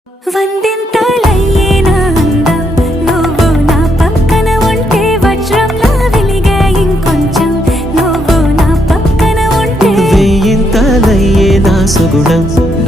వందింతలయ్యేనా అందం నువ్వు నా పక్కన ఉంటే వజ్రంలా వెలిగే ఇంకొంచెం నువ్వు నా పక్కన ఉంటే వేయింతలయ్యేనా సుగుణం